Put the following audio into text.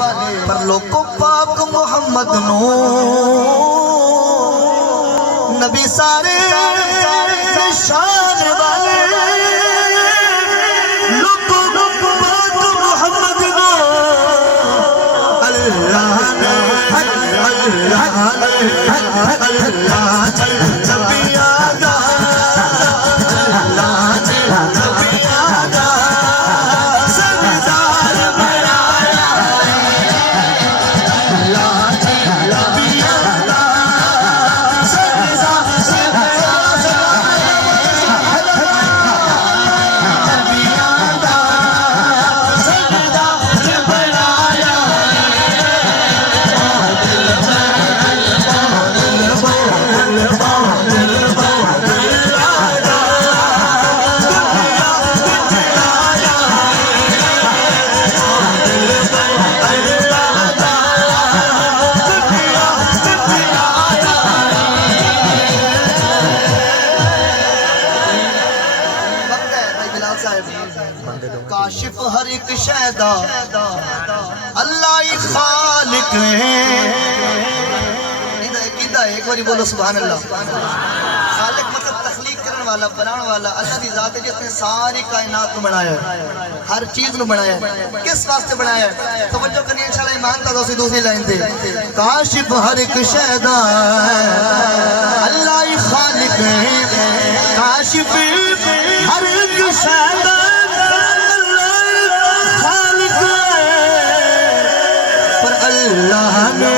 पर लोगों पाक मोहम्मद नो नबी सारे शान वाले लोगों पाक मोहम्मद नो अल्लाह ने काशिफ हर एक शैदा अल्लाह ही खालिक है। एक बारी बोलो सुभान अल्लाह। खालिक मतलब तख्लीक करने वाला, बनाने वाला। अल्लाह की जात है जिसने सारी कायनात को बनाया है, हर चीज को बनाया है। किस वास्ते बनाया है? तवज्जो करनी इंशाल्लाह। ईमान का दोस्त दूसरी लाइन थे, काशिफ हर एक शैदा अल्लाह ही खालिक है। काशिफ हर एक शैदा अल्लाह ने